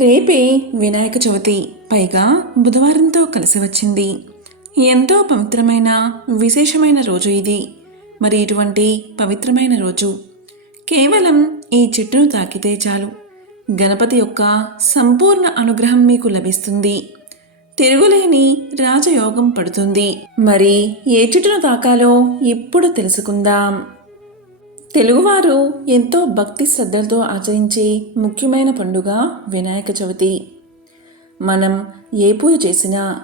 రేపే వినాయక చవితి. పైగా బుధవారంతో కలిసి వచ్చింది. ఎంతో పవిత్రమైన విశేషమైన రోజు ఇది. మరి ఇటువంటి పవిత్రమైన రోజు? కేవలం ఈ చెట్టును తాకితే చాలు. గణపతి యొక్క సంపూర్ణ అనుగ్రహం మీకు లభిస్తుంది. తిరుగులేని రాజయోగం పడుతుంది. మరి ఏ చెట్టును తాకాలో ఇప్పుడు తెలుసుకుందాం. తెలుగువారు ఎంతో భక్తి శ్రద్ధలతో ఆచరించే ముఖ్యమైన పండుగ వినాయక చవితి. మనం ఏ పూజ చేసినా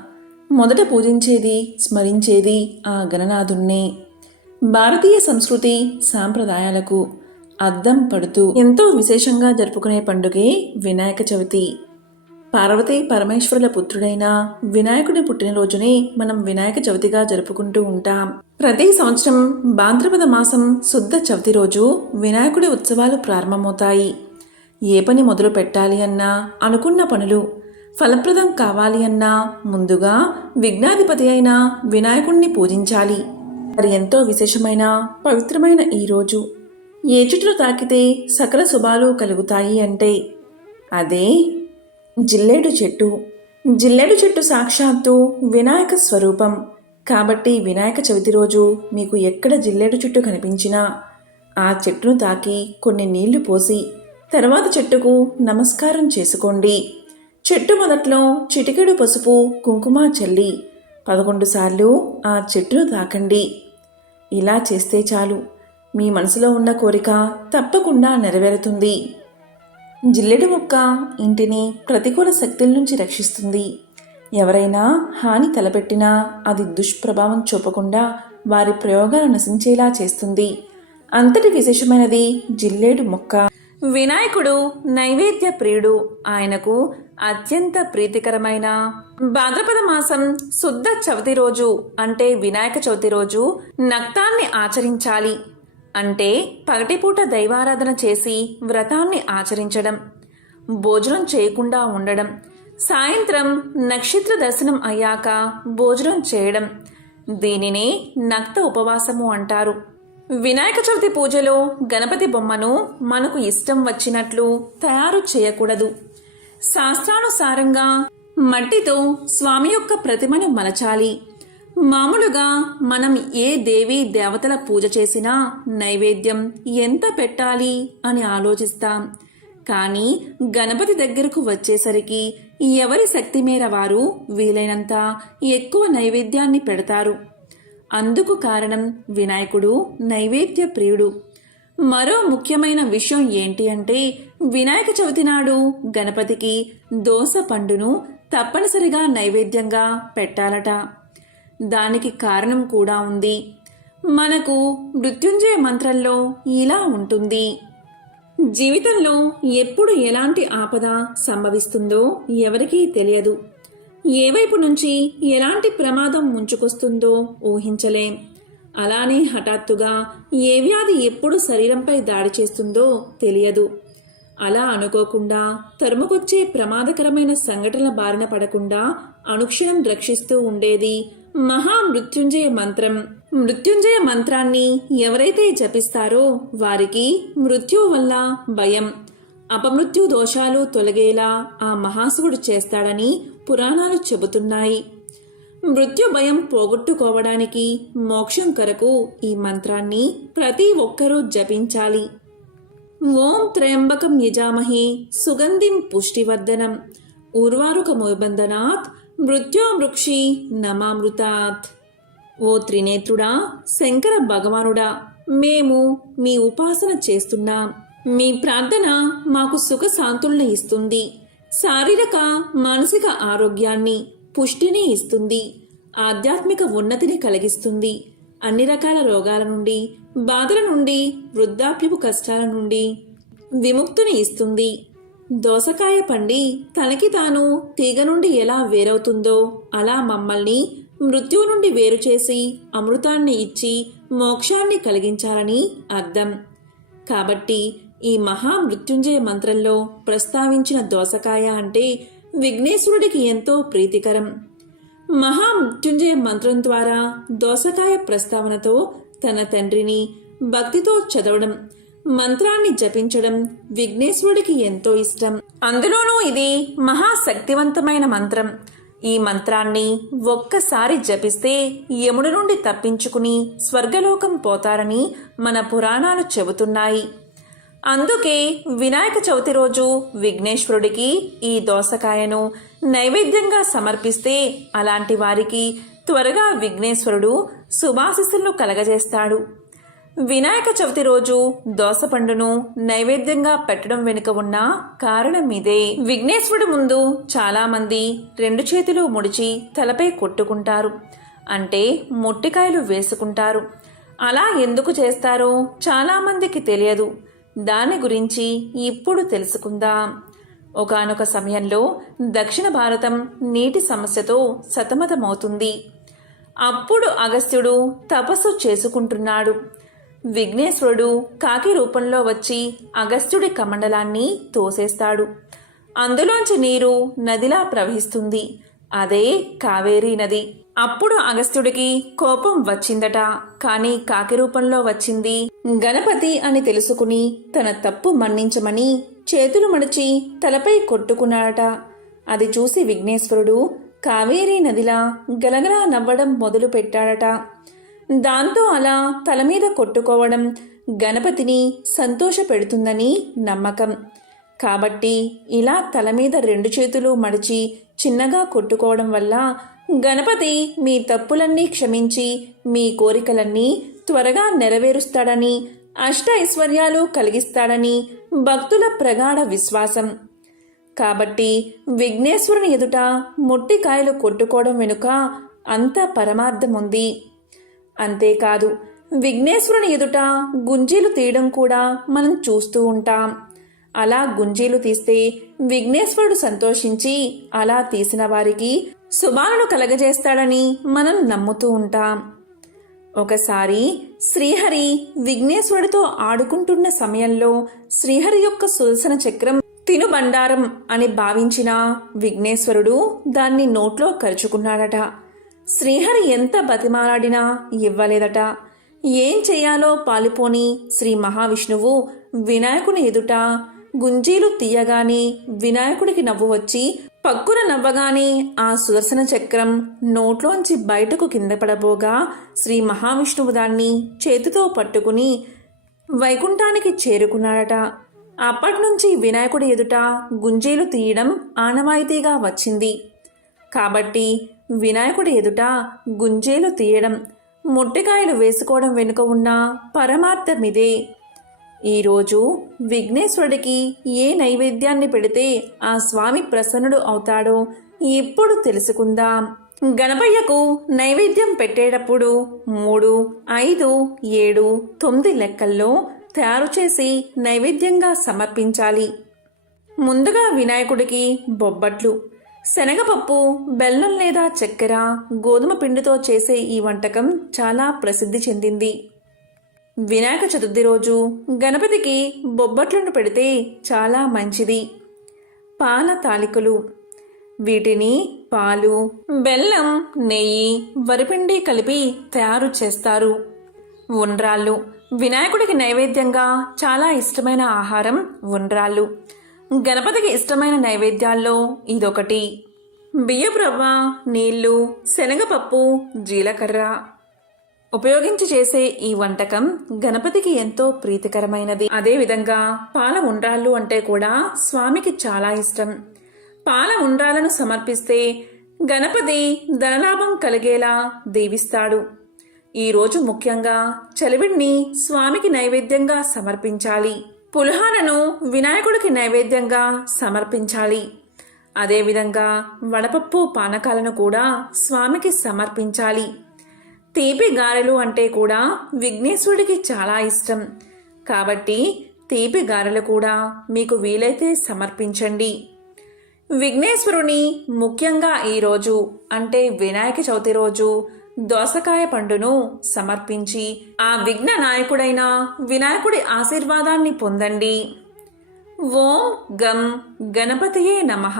మొదట పూజించేది స్మరించేది ఆ గణనాథుణ్ణే. భారతీయ సంస్కృతి సాంప్రదాయాలకు అద్దం పడుతూ ఎంతో విశేషంగా జరుపుకునే పండుగే వినాయక చవితి. పార్వతీ పరమేశ్వరుల పుత్రుడైన వినాయకుడి పుట్టినరోజునే మనం వినాయక చవితిగా జరుపుకుంటూ ఉంటాం. ప్రతి సంవత్సరం భాద్రపద మాసం శుద్ధ చవితి రోజు వినాయకుడి ఉత్సవాలు ప్రారంభమవుతాయి. ఏ పని మొదలు పెట్టాలి అన్నా అనుకున్న పనులు ఫలప్రదం కావాలి అన్నా ముందుగా విఘ్నాధిపతి అయిన వినాయకుణ్ణి పూజించాలి. మరి ఎంతో విశేషమైన పవిత్రమైన ఈ రోజు ఏ చెట్టును తాకితే సకల శుభాలు కలుగుతాయి అంటే అదే జిల్లేడు చెట్టు. జిల్లేడు చెట్టు సాక్షాత్తు వినాయక స్వరూపం. కాబట్టి వినాయక చవితి రోజు మీకు ఎక్కడ జిల్లేడు చెట్టు కనిపించినా ఆ చెట్టును తాకి కొన్ని నీళ్ళు పోసి తర్వాత చెట్టుకు నమస్కారం చేసుకోండి. చెట్టు మొదట్లో చిటికెడు పసుపు కుంకుమ చల్లి పదకొండు సార్లు ఆ చెట్టును తాకండి. ఇలా చేస్తే చాలు. మీ మనసులో ఉన్న కోరిక తప్పకుండా నెరవేరుతుంది. జిల్లెడు మొక్క ఇంటిని ప్రతికూల శక్తుల నుంచి రక్షిస్తుంది. ఎవరైనా హాని తలపెట్టినా అది దుష్ప్రభావం చూపకుండా వారి ప్రయోగాలు నశించేలా చేస్తుంది. అంతటి విశేషమైనది జిల్లేడు మొక్క. వినాయకుడు నైవేద్య ప్రియుడు ఆయనకు అత్యంత ప్రీతికరమైన భాద్రపద మాసం శుద్ధ చవితి రోజు అంటే వినాయక చవితి రోజు నక్తాన్ని ఆచరించాలి. అంటే పగటిపూట దైవారాధన చేసి వ్రతాన్ని ఆచరించడం భోజనం చేయకుండా ఉండడం సాయంత్రం నక్షత్ర దర్శనం అయ్యాక భోజనం చేయడం దీనినే నక్త ఉపవాసము అంటారు. వినాయక చవితి పూజలో గణపతి బొమ్మను మనకు ఇష్టం వచ్చినట్లు తయారు చేయకూడదు. శాస్త్రానుసారంగా మట్టితో స్వామి యొక్క ప్రతిమను మలచాలి. మామూలుగా మనం ఏ దేవి దేవతల పూజ చేసినా నైవేద్యం ఎంత పెట్టాలి అని ఆలోచిస్తాం. కానీ గణపతి దగ్గరకు వచ్చేసరికి ఎవరి శక్తి మేర వారు వీలైనంత ఎక్కువ నైవేద్యాన్ని పెడతారు. అందుకు కారణం వినాయకుడు నైవేద్య ప్రియుడు. మరో ముఖ్యమైన విషయం ఏంటి అంటే వినాయక చవితి నాడు గణపతికి దోస పండును తప్పనిసరిగా నైవేద్యంగా పెట్టాలట. దానికి కారణం కూడా ఉంది. మనకు మృత్యుంజయ మంత్రంలో ఇలా ఉంటుంది. జీవితంలో ఎప్పుడు ఎలాంటి ఆపద సంభవిస్తుందో ఎవరికీ తెలియదు. ఏ వైపు నుంచి ఎలాంటి ప్రమాదం ముంచుకొస్తుందో ఊహించలేం. అలానే హఠాత్తుగా ఏ వ్యాధి ఎప్పుడు శరీరంపై దాడి చేస్తుందో తెలియదు. అలా అనుకోకుండా తరుముకొచ్చే ప్రమాదకరమైన సంఘటనల బారిన పడకుండా అనుక్షణం రక్షిస్తూ ఉండేది మహామృత్యుంజయ మంత్రం. మృత్యుంజయ మంత్రాన్ని ఎవరైతే జపిస్తారో వారికి మృత్యు వల్ల భయం. అపమృత్యు దోషాలు తొలగేలా ఆ మహాశివుడు చేస్తాడని పురాణాలు చెబుతున్నాయి. మృత్యు భయం పోగొట్టుకోవడానికి మోక్షం కొరకు ఈ మంత్రాన్ని ప్రతి ఒక్కరూ జపించాలి. ఓం త్రయంబకం యజామహే సుగంధిం పుష్టివర్ధనం. ఊర్వారుకముబంధనాత్ మృత్యోమృక్షి నమామృతాత్. ఓ త్రినేత్రుడా శంకర భగవానుడా మేము మీ ఉపాసన చేస్తున్నాం. మీ ప్రార్థన మాకు సుఖ శాంతుల్ని ఇస్తుంది. శారీరక మానసిక ఆరోగ్యాన్ని పుష్టిని ఇస్తుంది. ఆధ్యాత్మిక ఉన్నతిని కలిగిస్తుంది. అన్ని రకాల రోగాల నుండి బాధల నుండి వృద్ధాప్యపు కష్టాల నుండి విముక్తిని ఇస్తుంది. దోసకాయ పండి తనకి తాను తీగ నుండి ఎలా వేరవుతుందో అలా మమ్మల్ని మృత్యువు నుండి వేరు చేసి అమృతాన్ని ఇచ్చి మోక్షాన్ని కలిగించాలని అర్థం. కాబట్టి ఈ మహా మృత్యుంజయ మంత్రంలో ప్రస్తావించిన దోసకాయ అంటే విఘ్నేశ్వరుడికి ఎంతో ప్రీతికరం. మహా మృత్యుంజయ మంత్రం ద్వారా దోసకాయ ప్రస్తావనతో తన తండ్రిని భక్తితో చదవడం మంత్రాన్ని జపించడం విఘ్నేశ్వరుడికి ఎంతో ఇష్టం. అందులోనూ ఇది మహాశక్తివంతమైన మంత్రం. ఈ మంత్రాన్ని ఒక్కసారి జపిస్తే యముడి నుండి తప్పించుకుని స్వర్గలోకం పోతారని మన పురాణాలు చెబుతున్నాయి. అందుకే వినాయక చవితి రోజు విఘ్నేశ్వరుడికి ఈ దోసకాయను నైవేద్యంగా సమర్పిస్తే అలాంటి వారికి త్వరగా విఘ్నేశ్వరుడు శుభాశిస్సులను కలగజేస్తాడు. వినాయక చవితి రోజు దోసపండును నైవేద్యంగా పెట్టడం వెనుక ఉన్న కారణం ఇదే. విఘ్నేశ్వరుడు ముందు చాలా మంది రెండు చేతులు ముడిచి తలపై కొట్టుకుంటారు. అంటే మొట్టికాయలు వేసుకుంటారు. అలా ఎందుకు చేస్తారో చాలా మందికి తెలియదు. దాని గురించి ఇప్పుడు తెలుసుకుందాం. ఒకానొక సమయంలో దక్షిణ భారతం నీటి సమస్యతో సతమతమవుతుంది. అప్పుడు అగస్త్యుడు తపస్సు చేసుకుంటున్నాడు. విఘ్నేశ్వరుడు కాకి రూపంలో వచ్చి అగస్త్యుడి కమండలాన్ని తోసేస్తాడు. అందులోంచి నీరు నదిలా ప్రవహిస్తుంది. అదే కావేరీ నది. అప్పుడు అగస్త్యుడికి కోపం వచ్చిందట. కాని కాకి రూపంలో వచ్చింది గణపతి అని తెలుసుకుని తన తప్పు మన్నించమని చేతులు మడిచి తలపై కొట్టుకున్నాడట. అది చూసి విఘ్నేశ్వరుడు కావేరీ నదిలా గలగలా నవ్వడం మొదలు పెట్టాడట దాంతో అలా తల మీద కొట్టుకోవడం గణపతిని సంతోషపెడుతుందని నమ్మకం. కాబట్టి ఇలా తల మీద రెండు చేతులు మడిచి చిన్నగా కొట్టుకోవడం వల్ల గణపతి మీ తప్పులన్నీ క్షమించి మీ కోరికలన్నీ త్వరగా నెరవేరుస్తాడని అష్ట ఐశ్వర్యాలు కలిగిస్తాడని భక్తుల ప్రగాఢ విశ్వాసం. కాబట్టి విఘ్నేశ్వరుని ఎదుట మొట్టికాయలు కొట్టుకోవడం వెనుక అంత పరమార్థం ఉంది అంతేకాదు విఘ్నేశ్వరుని ఎదుట గుంజీలు తీయడం కూడా మనం చూస్తూ ఉంటాం. అలా గుంజీలు తీస్తే విఘ్నేశ్వరుడు సంతోషించి అలా తీసిన వారికి శుభాలను కలగజేస్తాడని మనం నమ్ముతూ ఉంటాం. ఒకసారి శ్రీహరి విఘ్నేశ్వరుడితో ఆడుకుంటున్న సమయంలో శ్రీహరి యొక్క సుదర్శన చక్రం తినుబండారం అని భావించిన విఘ్నేశ్వరుడు దాన్ని నోట్లో కరుచుకున్నాడట. శ్రీహరి ఎంత బతిమాలాడినా ఇవ్వలేదట. ఏం చేయాలో పాలిపోని శ్రీ మహావిష్ణువు వినాయకుని ఎదుట గుంజీలు తీయగానే వినాయకుడికి నవ్వు వచ్చి పక్కున నవ్వగానే ఆ సుదర్శన చక్రం నోట్లోంచి బయటకు కింద పడబోగా శ్రీ మహావిష్ణువు దాన్ని చేతితో పట్టుకుని వైకుంఠానికి చేరుకున్నాడట. అప్పటినుంచి వినాయకుడి ఎదుట గుంజీలు తీయడం ఆనవాయితీగా వచ్చింది. కాబట్టి వినాయకుడి ఎదుట గుంజేలు తీయడం ముట్టికాయలు వేసుకోవడం వెనుక ఉన్న పరమార్థమిదే. ఈరోజు విఘ్నేశ్వరుడికి ఏ నైవేద్యాన్ని పెడితే ఆ స్వామి ప్రసన్నుడు అవుతాడో ఎప్పుడు తెలుసుకుందాం. గణపయ్యకు నైవేద్యం పెట్టేటప్పుడు మూడు ఐదు ఏడు తొమ్మిది లెక్కల్లో తయారు చేసి నైవేద్యంగా సమర్పించాలి. ముందుగా వినాయకుడికి బొబ్బట్లు శనగపప్పు బెల్లం లేదా చక్కెర గోధుమ పిండితో చేసే ఈ వంటకం చాలా ప్రసిద్ధి చెందింది. వినాయక చతుర్థి రోజు గణపతికి బొబ్బట్లను పెడితే చాలా మంచిది. పాల తాలికలు. వీటిని పాలు బెల్లం నెయ్యి వరిపిండి కలిపి తయారు చేస్తారు. ఉండ్రాళ్ళు. వినాయకుడికి నైవేద్యంగా చాలా ఇష్టమైన ఆహారం ఉండ్రాళ్ళు. గణపతికి ఇష్టమైన నైవేద్యాల్లో ఇదొకటి. బియ్యప్రవ్వ నీళ్ళు శనగపప్పు జీలకర్ర. ఉపయోగించి చేసే ఈ వంటకం గణపతికి ఎంతో ప్రీతికరమైనది. అదేవిధంగా పాల ఉండ్రాళ్ళు అంటే కూడా స్వామికి చాలా ఇష్టం. పాల ఉండ్రాలను సమర్పిస్తే గణపతి ధనలాభం కలిగేలా దీవిస్తాడు. ఈరోజు ముఖ్యంగా చలివిడిని స్వామికి నైవేద్యంగా సమర్పించాలి. పులిహారను వినాయకుడికి నైవేద్యంగా సమర్పించాలి. అదేవిధంగా వడపప్పు పానకాలను కూడా స్వామికి సమర్పించాలి. తీపి గారెలు అంటే కూడా విఘ్నేశ్వరుడికి చాలా ఇష్టం. కాబట్టి తీపి గారెలు కూడా మీకు వీలైతే సమర్పించండి. విఘ్నేశ్వరుని ముఖ్యంగా ఈరోజు అంటే వినాయక చవితి రోజు దోసకాయ పండును సమర్పించి ఆ విఘ్న నాయకుడైన వినాయకుడి ఆశీర్వాదాన్ని పొందండి. ఓం గం గణపతియే నమః.